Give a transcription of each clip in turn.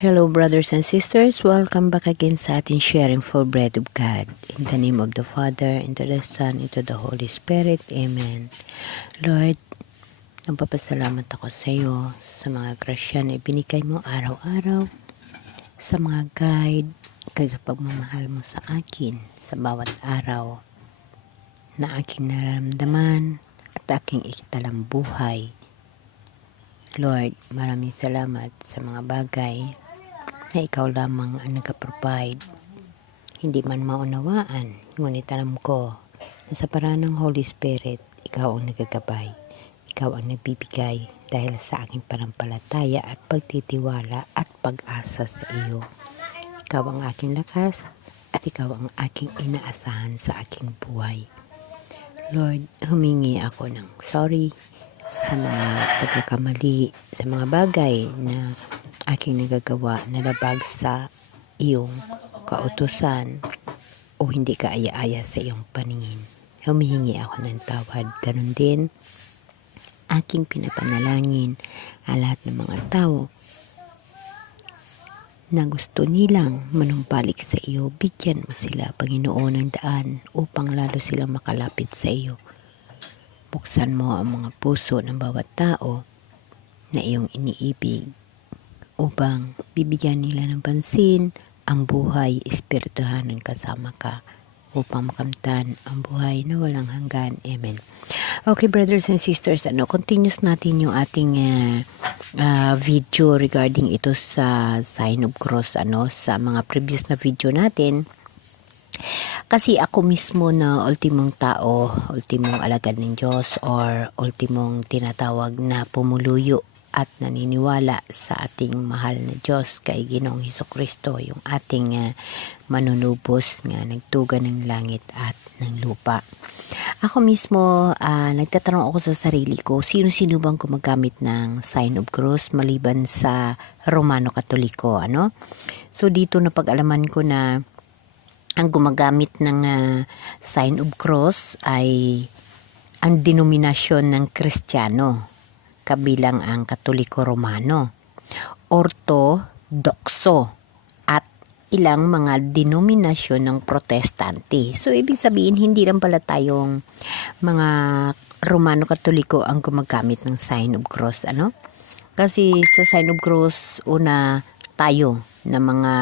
Hello brothers and sisters, welcome back again sa ating sharing for bread of God. In the name of the Father, into the Son, into the Holy Spirit. Amen. Lord, nagpapasalamat ako sa iyo sa mga grasya na ibinigay mo araw-araw, sa mga guide, kaya sa pagmamahal mo sa akin sa bawat araw na aking nararamdaman at aking ikitalang buhay. Lord, maraming salamat sa mga bagay na ikaw lamang ang nag-provide. Hindi man maunawaan, ngunit alam ko na sa paraan ng Holy Spirit, ikaw ang nagagabay. Ikaw ang nagbibigay dahil sa aking panampalataya at pagtitiwala at pag-asa sa iyo. Ikaw ang aking lakas at ikaw ang aking inaasahan sa aking buhay. Lord, humingi ako ng sorry sa mga pagkakamali, sa mga bagay na aking nagagawa na labag sa iyong kautusan o hindi kaaya-aya sa iyong paningin. Humihingi ako ng tawad. Ganun din, aking pinapanalangin ang lahat ng mga tao na gusto nilang manumbalik sa iyo. Bigyan mo sila, Panginoon, ng daan upang lalo silang makalapit sa iyo. Buksan mo ang mga puso ng bawat tao na iyong iniibig upang bibigyan nila ng pansin ang buhay espirituhan ng kasama ka upang makamtan ang buhay na walang hanggan. Amen. Okay, brothers and sisters, continuous natin yung ating video regarding ito sa sign of cross, sa mga previous na video natin. Kasi ako mismo na ultimong tao, ultimong alagad ng Diyos, or ultimong tinatawag na pumuluyo at naniniwala sa ating mahal na Diyos kay Ginoong Hesukristo, yung ating manunubos nga nagtuga ng langit at ng lupa. Ako mismo, nagtatanong ako sa sarili ko, sino-sino bang gumagamit ng sign of cross maliban sa Romano Katoliko, So dito napag-alaman ko na ang gumagamit ng sign of cross ay ang denominasyon ng Kristiyano, kabilang ang Katoliko Romano, Ortodokso, at ilang mga denominasyon ng Protestante. So, ibig sabihin, hindi lang pala tayong mga Romano Katoliko ang gumagamit ng sign of cross, Kasi sa sign of cross, una tayo na mga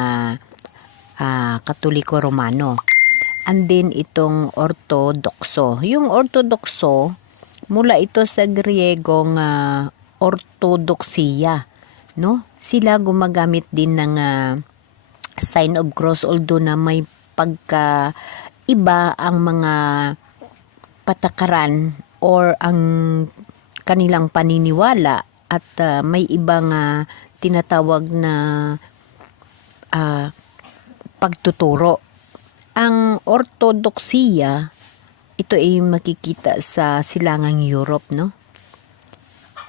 Katoliko Romano. And then itong Ortodokso. Yung Ortodokso, mula ito sa Griegong ortodoksiya, Sila gumagamit din ng sign of cross, although na may pagka-iba ang mga patakaran or ang kanilang paniniwala at may ibang tinatawag na pagtuturo. Ang ortodoksiya, ito ay makikita sa silangang Europe,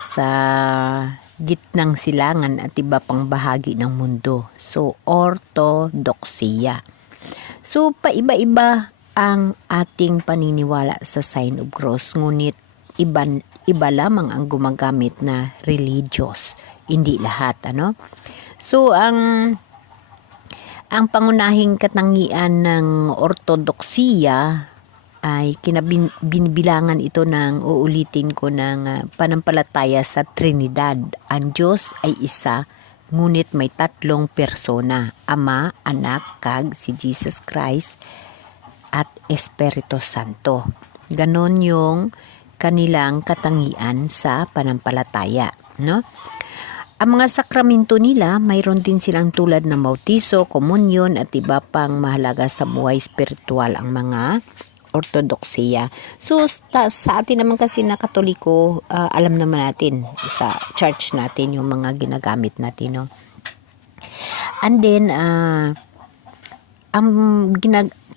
sa gitnang silangan at iba pang bahagi ng mundo. So, ortodoksiya. So, paiba-iba ang ating paniniwala sa sign of cross, ngunit iba lamang ang gumagamit na religious. Hindi lahat, So, ang pangunahing katangian ng ortodoksiya ay binibilangan ito ng, uulitin ko, ng panampalataya sa Trinidad. Ang Diyos ay isa, ngunit may tatlong persona, Ama, Anak, kag si Jesus Christ at Espiritu Santo. Ganon yung kanilang katangian sa panampalataya, Ang mga sakramento nila, mayroon din silang tulad ng bautiso, komunyon at iba pang mahalaga sa buhay spiritual ang mga ortodoksiya. So, sa atin naman kasi na Katoliko, alam naman natin sa church natin yung mga ginagamit natin, And then,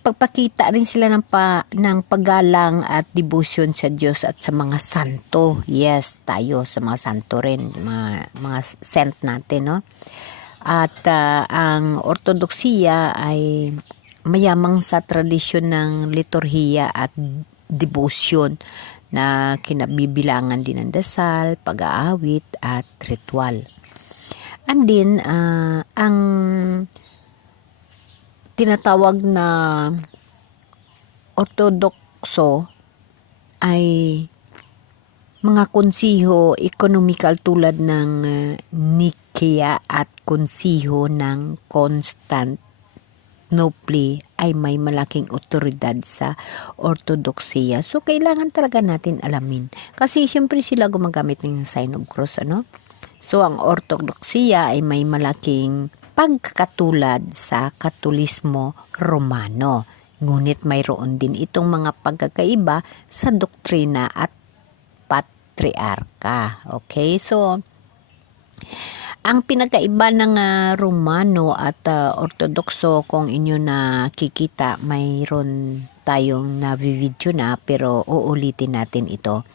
pagpakita rin sila ng paggalang at devotion sa Diyos at sa mga santo. Yes, tayo sa mga santo rin, mga saint natin, At ang ortodoksiya ay mayamang sa tradisyon ng liturhiya at devotion na kinabibilangan din ng dasal, pag-aawit at ritual. And din, ang tinatawag na ortodokso ay mga konsiho ekonomikal tulad ng Nikea at konsiho ng Constantinople ay may malaking otoridad sa ortodoksiya. So, kailangan talaga natin alamin. Kasi, siyempre sila gumagamit ng sign of cross, ano? So, ang ortodoksiya ay may malaking pagkakatulad sa Katolismo Romano. Ngunit mayroon din itong mga pagkakaiba sa doktrina at patriarka. Okay? So, ang pinagkaiba ng Romano at Ortodokso, kung inyo nakikita, mayroon tayong na-video na, pero uulitin natin ito.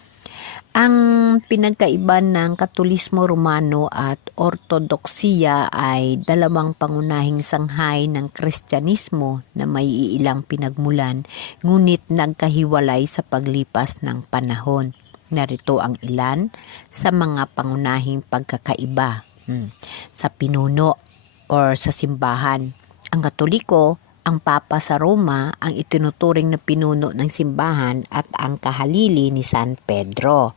Ang pinagkaiba ng Katolismo Romano at Ortodoksiya ay dalawang pangunahing sanghay ng Kristyanismo na may iilang pinagmulan, ngunit nagkahiwalay sa paglipas ng panahon. Narito ang ilan sa mga pangunahing pagkakaiba. Sa pinuno or sa simbahan. Ang Katoliko, ang Papa sa Roma, ang itinuturing na pinuno ng simbahan at ang kahalili ni San Pedro.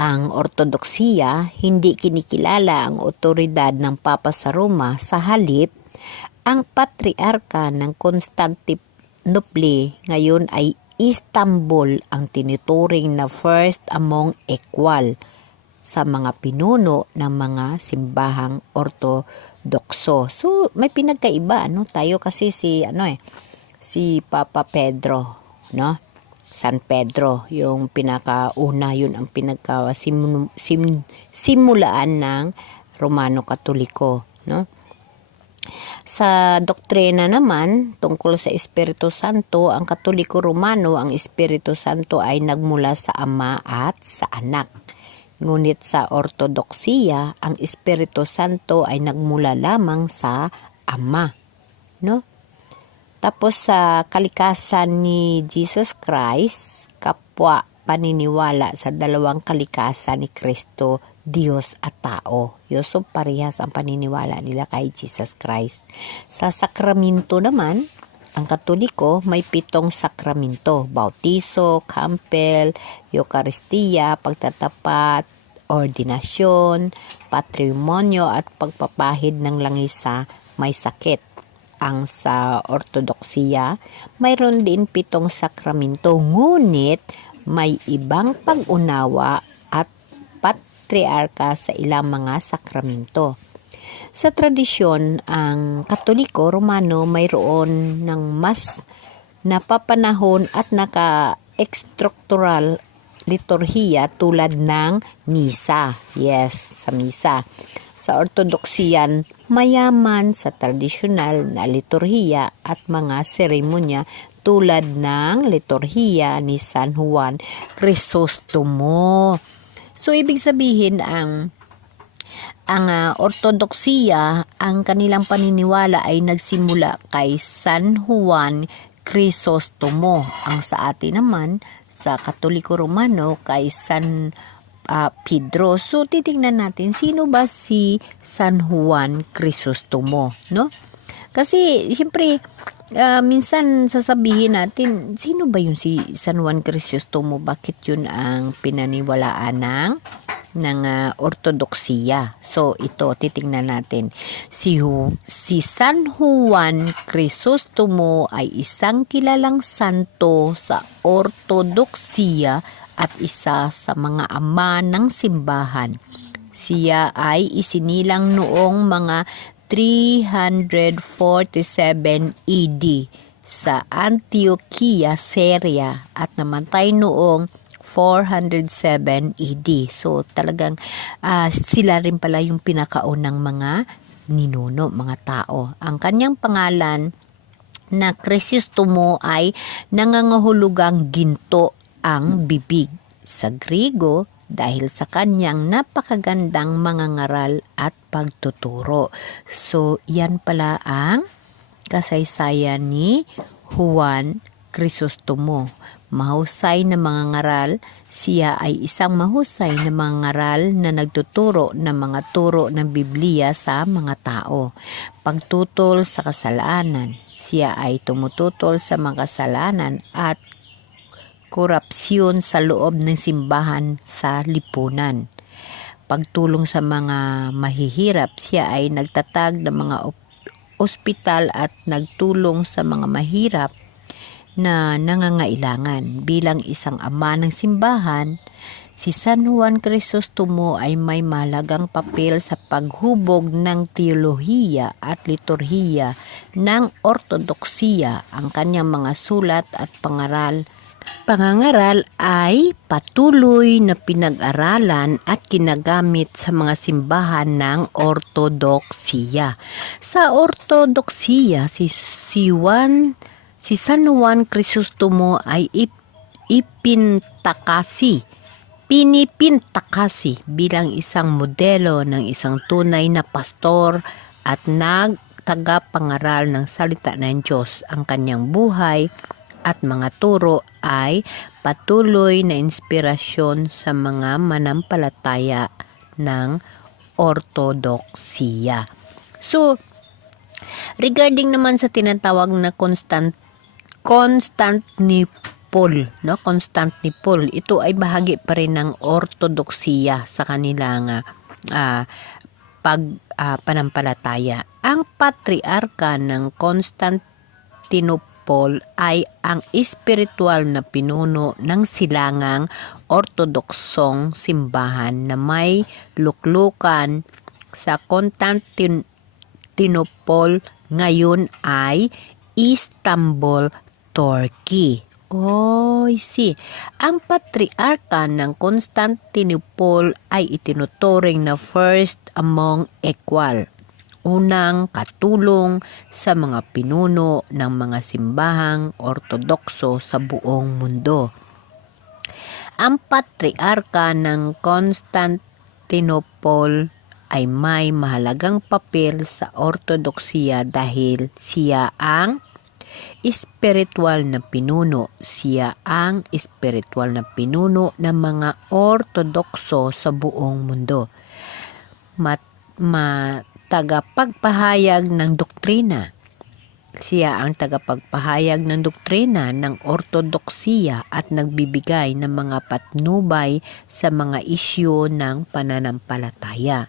Ang Ortodoksiya, hindi kinikilala ang otoridad ng Papa sa Roma, sa halip, ang Patriarka ng Constantinople ngayon ay Istanbul ang tinuturing na first among equal sa mga pinuno ng mga simbahang ortodokso. So, may pinagkaiba, tayo kasi si Papa Pedro, no? San Pedro, yung pinakauna, yun ang simulaan ng Romano Katoliko, no? Sa doktrina naman, tungkol sa Espiritu Santo, ang Katoliko Romano, ang Espiritu Santo ay nagmula sa Ama at sa Anak. Ngunit sa Ortodoksiya, ang Espiritu Santo ay nagmula lamang sa Ama, no? Tapos sa kalikasan ni Jesus Christ, kapwa paniniwala sa dalawang kalikasan ni Kristo, Diyos at tao. So parehas ang paniniwala nila kay Jesus Christ. Sa sakramento naman, ang Katoliko may 7 sakramento: bautiso, kampel, Eucharistia, pagtatapat, ordinasyon, patrimonyo at pagpapahid ng langis sa may sakit. Ang sa Ortodoksiya, mayroon din 7 sakramento, ngunit may ibang pag-unawa at patriarka sa ilang mga sakramento. Sa tradisyon, ang Katoliko Romano mayroon ng mas napapanahon at naka-ekstruktural liturhiya tulad ng misa. Yes, sa misa. Sa Ortodoksiyan, mayaman sa tradisyonal na liturhiya at mga seremonya tulad ng liturhiya ni San Juan Crisostomo. So, ibig sabihin ang Ortodoksiya, ang kanilang paniniwala ay nagsimula kay San Juan Crisostomo. Ang sa atin naman, sa Katoliko Romano, kay San Pedro. So, titingnan natin, sino ba si San Juan Crisostomo, no? Kasi, siyempre, minsan sasabihin natin, sino ba yung si San Juan Crisostomo? Bakit yun ang pinaniwalaan ng Ortodoksiya? So, ito, titingnan natin. Si San Juan Crisostomo ay isang kilalang santo sa Ortodoksiya at isa sa mga ama ng simbahan. Siya ay isinilang noong mga 347 AD sa Antioquia, Syria at namatay noong 407 AD. So talagang sila rin pala yung pinakaunang mga ninuno, mga tao. Ang kanyang pangalan na Crisostomo ay nangangahulugang ginto ang bibig sa Griego dahil sa kanyang napakagandang mga ngaral at pagtuturo. So, yan pala ang kasaysayan ni Juan Crisostomo. mahusay na mangangaral. Siya ay isang mahusay na mangangaral na nagtuturo ng mga turo ng Biblia sa mga tao. Pagtutol sa kasalanan. Siya ay tumututol sa mga kasalanan at korupsyon sa loob ng simbahan sa lipunan. Pagtulong sa mga mahihirap. Siya ay nagtatag ng mga ospital at nagtulong sa mga mahirap na nangangailangan. Bilang isang ama ng simbahan, si San Juan Crisostomo ay may mahalagang papel sa paghubog ng teolohiya at liturhiya ng ortodoksiya. Ang kanyang mga sulat at pangangaral ay patuloy na pinag-aralan at ginagamit sa mga simbahan ng ortodoksiya. Sa ortodoksiya, si San Juan Crisostomo ay pinipintakasi bilang isang modelo ng isang tunay na pastor at nagtagapangaral ng salita ng Diyos. Ang kanyang buhay at mga turo ay patuloy na inspirasyon sa mga manampalataya ng ortodoksiya. So, regarding naman sa tinatawag na Constantinople, ito ay bahagi pa rin ng ortodoksiya sa kanilang panampalataya. Ang patriarka ng Constantinople ay ang espiritual na pinuno ng silangang ortodoksong simbahan na may luklukan sa Constantinople, ngayon ay Istanbul, Turkey. Ang patriarka ng Constantinople ay itinuturing na first among equal, unang katulong sa mga pinuno ng mga simbahang ortodokso sa buong mundo. Ang patriarka ng Constantinople ay may mahalagang papel sa ortodoksiya dahil siya ang espiritual na pinuno. Siya ang espiritual na pinuno ng mga ortodokso sa buong mundo. Tagapagpahayag ng doktrina. Siya ang tagapagpahayag ng doktrina ng ortodoksiya at nagbibigay ng mga patnubay sa mga isyu ng pananampalataya.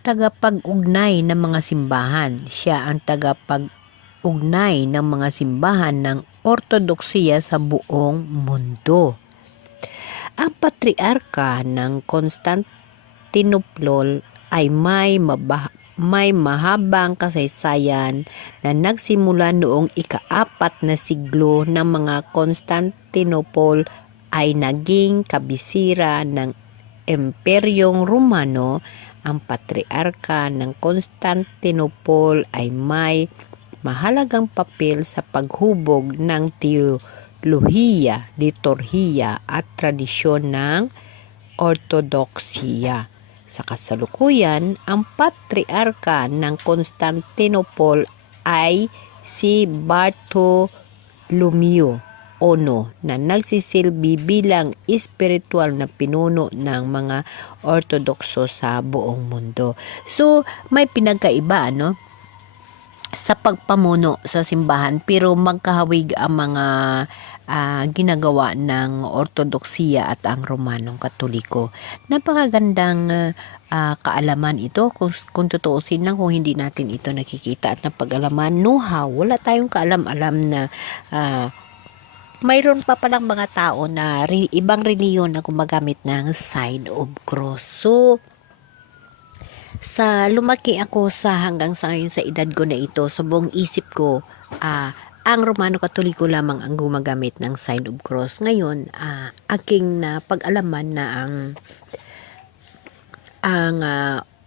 Tagapag-ugnay ng mga simbahan. Siya ang tagapag-ugnay ng mga simbahan ng ortodoksiya sa buong mundo. Ang patriarka ng Constantinople ay may mahabang kasaysayan na nagsimula noong ika-4 na siglo ng mga Constantinople ay naging kabisira ng Imperyong Romano. Ang patriarka ng Constantinople ay may mahalagang papel sa paghubog ng teolohiya, liturhiya at tradisyon ng ortodoksiya. Sa kasalukuyan, ang patriarka ng Constantinople ay si Bartolomeo na nagsisilbi bilang espiritual na pinuno ng mga ortodokso sa buong mundo. So, may pinagkaiba, sa pagpamuno sa simbahan, pero magkahawig ang mga ginagawa ng ortodoksiya at ang Romanong Katoliko. Napakagandang kaalaman ito kung tutuusin lang, kung hindi natin ito nakikita at napag-alaman, know-how. Wala tayong kaalam-alam na mayroon pa palang mga tao na ibang reliyon na gumagamit ng sign of cross. So, sa lumaki ako hanggang sa ngayon sa edad ko na ito, sa buong isip ko, ang Romano Katoliko lamang ang gumagamit ng sign of cross. Ngayon, aking pag-alaman na ang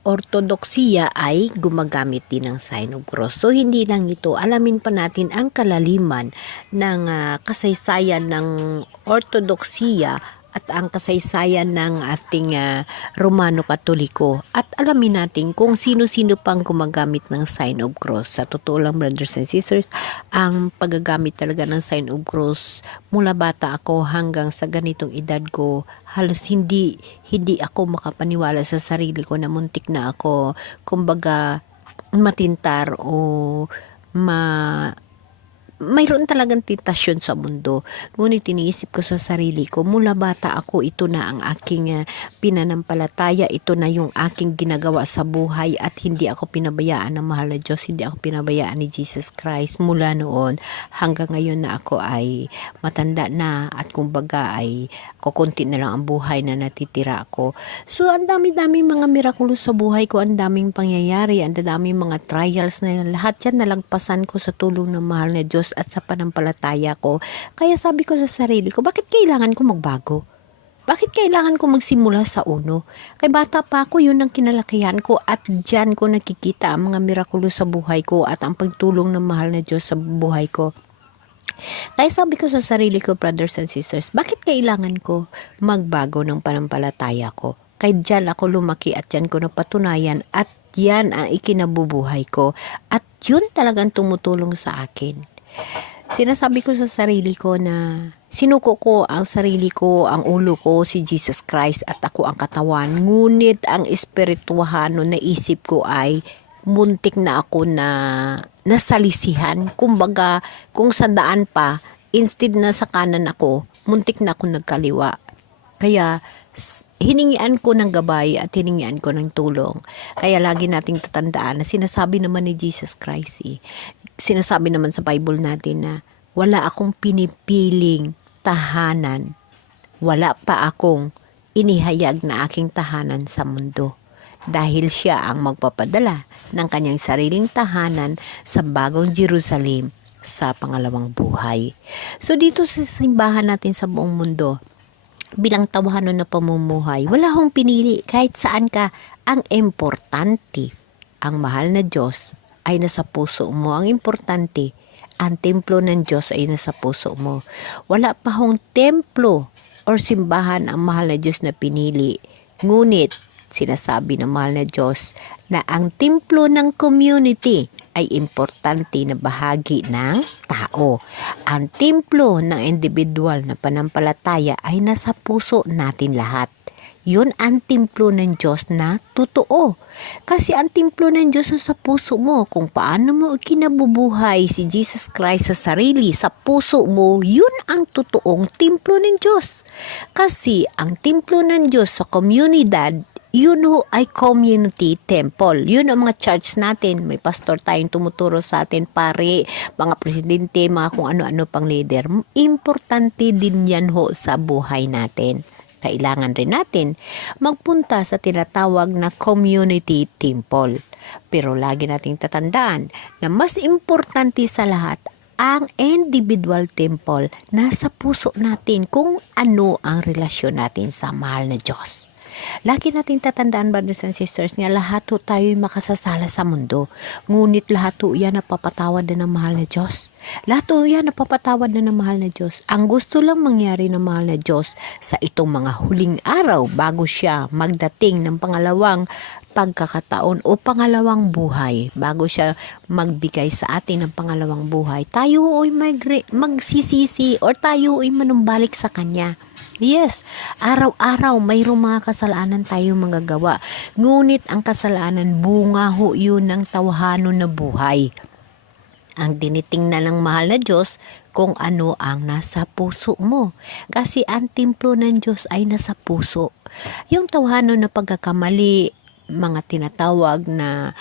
ortodoksiya ay gumagamit din ng sign of cross. So, hindi lang ito. Alamin pa natin ang kalaliman ng kasaysayan ng ortodoksiya at ang kasaysayan ng ating Romano Katoliko at alamin natin kung sino-sino pang gumagamit ng sign of cross. Sa totoo lang, brothers and sisters, ang paggagamit talaga ng sign of cross mula bata ako hanggang sa ganitong edad ko, halos hindi ako makapaniwala sa sarili ko na muntik na ako kumbaga matintar o mayroon talagang tentasyon sa mundo. Ngunit iniisip ko sa sarili ko, mula bata ako, ito na ang aking pinanampalataya, ito na yung aking ginagawa sa buhay at hindi ako pinabayaan ng mahal na Diyos, hindi ako pinabayaan ni Jesus Christ mula noon hanggang ngayon na ako ay matanda na at kumbaga ay kukunti na lang ang buhay na natitira ko. So, ang dami-dami mga mirakulo sa buhay ko, ang daming pangyayari, ang daming mga trials na lahat yan nalagpasan ko sa tulong ng mahal na Diyos at sa panampalataya ko. Kaya sabi ko sa sarili ko, bakit kailangan ko magbago? Bakit kailangan ko magsimula sa uno? Kay bata pa ako, yun ang kinalakihan ko at dyan ko nakikita ang mga mirakulo sa buhay ko at ang pagtulong ng mahal na Diyos sa buhay ko. Kaya sabi ko sa sarili ko, brothers and sisters, bakit kailangan ko magbago ng panampalataya ko? Kaya dyan ako lumaki at dyan ko napatunayan at yan ang ikinabubuhay ko at yun talagang tumutulong sa akin. Sinasabi ko sa sarili ko na sinuko ko ang sarili ko, ang ulo ko, si Jesus Christ at ako ang katawan. Ngunit ang espirituhano na isip ko ay muntik na ako na nasalisihan. Kumbaga, kung sa daan pa, instead na sa kanan ako, muntik na ako nagkaliwa. Kaya, hiningian ko ng gabay at hiningian ko ng tulong. Kaya lagi nating tatandaan na sinasabi naman ni Jesus Christ, sinasabi naman sa Bible natin na wala akong pinipiling tahanan. Wala pa akong inihayag na aking tahanan sa mundo. Dahil siya ang magpapadala ng kanyang sariling tahanan sa bagong Jerusalem sa pangalawang buhay. So dito sa simbahan natin sa buong mundo, bilang tawhanon na pamumuhay, wala akong pinili kahit saan ka. Ang importante, ang mahal na Diyos ay nasa puso mo. Ang importante, ang templo ng Diyos ay nasa puso mo. Wala pa akong templo or simbahan ang mahal na Diyos na pinili. Ngunit, sinasabi ng mahal na Diyos na ang templo ng community ay importante na bahagi ng tao. Ang templo ng individual na panampalataya ay nasa puso natin lahat. Yun ang templo ng Diyos na totoo. Kasi ang templo ng Diyos sa puso mo. Kung paano mo kinabubuhay si Jesus Christ sa sarili, sa puso mo, yun ang totoong templo ng Diyos. Kasi ang templo ng Diyos sa komunidad, yun ho ay community temple. Yun ang mga church natin. May pastor tayong tumuturo sa atin, pare, mga presidente, mga kung ano-ano pang leader. Importante din yan ho sa buhay natin. Kailangan rin natin magpunta sa tinatawag na community temple. Pero lagi nating tatandaan na mas importante sa lahat ang individual temple nasa puso natin kung ano ang relasyon natin sa mahal na Diyos. Lagi nating tatandaan, brothers and sisters, nga lahat ho tayo'y makasasala sa mundo. Ngunit lahat ho yan napapatawad na ng mahal na Diyos. Lahat ho yan napapatawad na ng mahal na Diyos. Ang gusto lang mangyari ng mahal na Diyos sa itong mga huling araw bago siya magdating ng pangalawang pagkakataon o pangalawang buhay, bago siya magbigay sa atin ng pangalawang buhay, tayo ay magsisisi or tayo ay manumbalik sa Kanya. Yes, araw-araw mayroong mga kasalanan tayong magagawa. Ngunit ang kasalanan, bunga ho yun ng tawhanon na buhay. Ang tinitingnan ng mahal na Diyos kung ano ang nasa puso mo. Kasi ang templo ng Diyos ay nasa puso. Yung tawhanon na pagkakamali, mga tinatawag na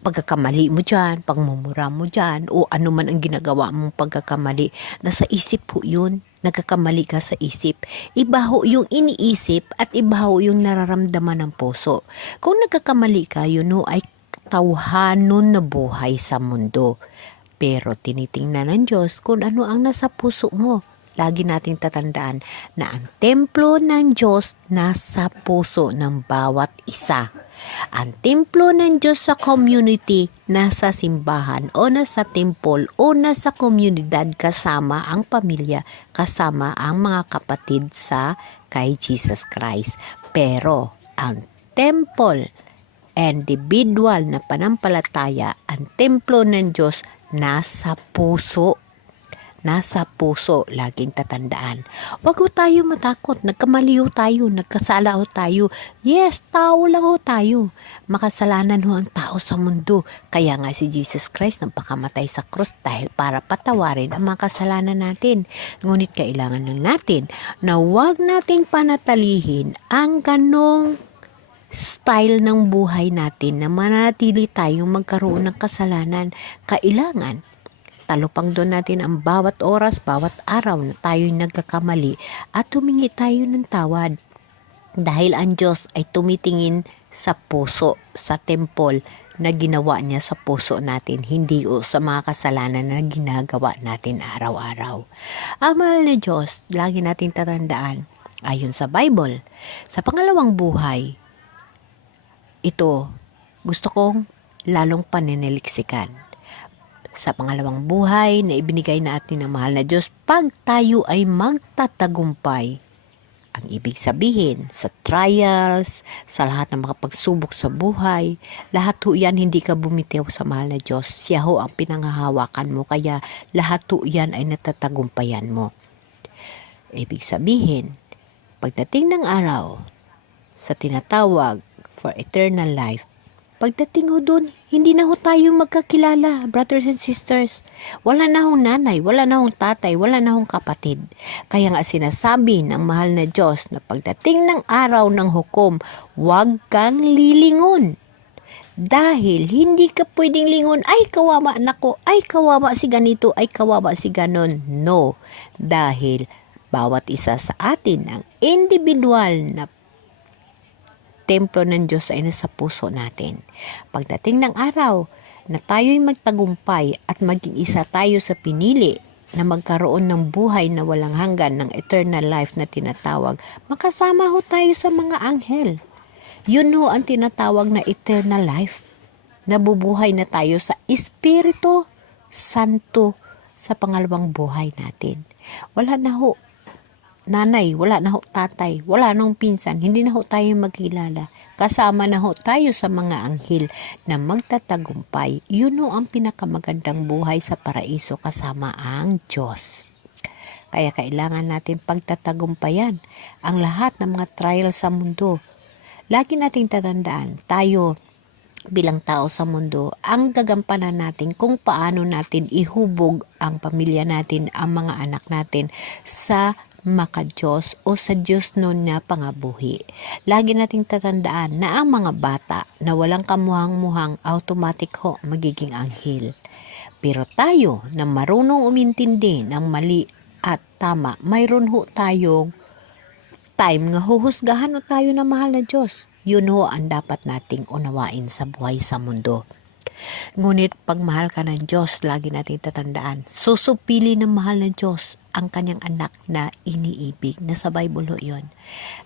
pagkakamali mo dyan, pagmumura mo dyan, o ano man ang ginagawa mong pagkakamali, nasa isip po yun. Nagkakamali ka sa isip. Iba ho yung iniisip at iba ho yung nararamdaman ng puso. Kung nagkakamali ka, yun ho ay tawhanon na buhay sa mundo. Pero tinitingnan ng Diyos kung ano ang nasa puso mo. lagi nating tatandaan na ang templo ng Diyos nasa puso ng bawat isa. Ang templo ng Diyos sa community nasa simbahan o nasa temple o nasa komunidad kasama ang pamilya, kasama ang mga kapatid sa kay Jesus Christ. Pero ang temple, individual na panampalataya, ang templo ng Diyos nasa puso. Nasa puso, laging tatandaan. Huwag ho tayo matakot, nagkamali ho tayo, nagkasala ho tayo. Yes, tao lang ho tayo. Makasalanan ho ang tao sa mundo. Kaya nga si Jesus Christ napakamatay sa krus dahil para patawarin ang mga kasalanan natin. Ngunit kailangan lang natin na huwag nating panatalihin ang ganong style ng buhay natin na manatili tayong magkaroon ng kasalanan. Kailangan talupang doon natin ang bawat oras, bawat araw na tayo'y nagkakamali at humingi tayo ng tawad. Dahil ang Diyos ay tumitingin sa puso, sa temple na ginawa niya sa puso natin, hindi o sa mga kasalanan na ginagawa natin araw-araw. Ang mahal na Diyos, lagi natin tatandaan, ayon sa Bible, sa pangalawang buhay, ito, gusto kong lalong paniniliksikan. Sa pangalawang buhay na ibinigay natin ng mahal na Diyos, pag tayo ay magtatagumpay, ang ibig sabihin, sa trials, sa lahat ng mga pagsubok sa buhay, lahat ho yan hindi ka bumitiw sa mahal na Diyos. Siya ho ang pinanghahawakan mo, kaya lahat ho yan ay natatagumpayan mo. Ibig sabihin, pagdating ng araw, sa tinatawag for eternal life, pagdating ho dun, hindi na ho tayo magkakilala, brothers and sisters. Wala na hong nanay, wala na hong tatay, wala na hong kapatid. Kaya nga sinasabi ng mahal na Diyos na pagdating ng araw ng hukom, huwag kang lilingon. Dahil hindi ka pwedeng lingon, ay kawawa nako, ay kawawa si ganito, ay kawawa si ganon. No, dahil bawat isa sa atin ang individual na templo ng Diyos ay nasa puso natin. Pagdating ng araw na tayo'y magtagumpay at maging isa tayo sa pinili na magkaroon ng buhay na walang hanggan, ng eternal life na tinatawag, makasama ho tayo sa mga anghel. Yun ho ang tinatawag na eternal life. Nabubuhay na tayo sa Espiritu Santo sa pangalawang buhay natin. Wala na ho nanay, wala na ho tatay, wala nang pinsan, hindi na ho tayo magkilala. Kasama na ho tayo sa mga anghel na magtatagumpay. Yun ho ang pinakamagandang buhay sa paraiso kasama ang Diyos. Kaya kailangan natin pagtatagumpayan ang lahat ng mga trial sa mundo. Lagi nating tatandaan, tayo bilang tao sa mundo, ang gagampanan natin kung paano natin ihubog ang pamilya natin, ang mga anak natin sa maka-Diyos o sa Diyos noon na pangabuhi. Lagi nating tatandaan na ang mga bata na walang kamuhang-muhang automatic ho magiging anghel. Pero tayo na marunong umintindi ng mali at tama, mayroon ho tayong time nga huhusgahan o tayo na mahal na Diyos. Yun ho ang dapat nating unawain sa buhay sa mundo. Ngunit pag mahal ka ng Diyos, lagi natin tatandaan, susupili ng mahal na Diyos ang kanyang anak na iniibig. Nasa Bible ho yun.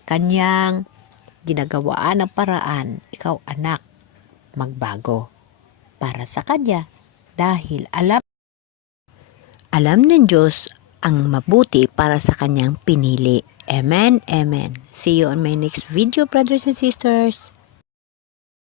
Kanyang ginagawaan ng paraan, ikaw anak, magbago para sa kanya dahil alam ng Diyos ang mabuti para sa kanyang pinili. Amen, amen. See you on my next video, brothers and sisters.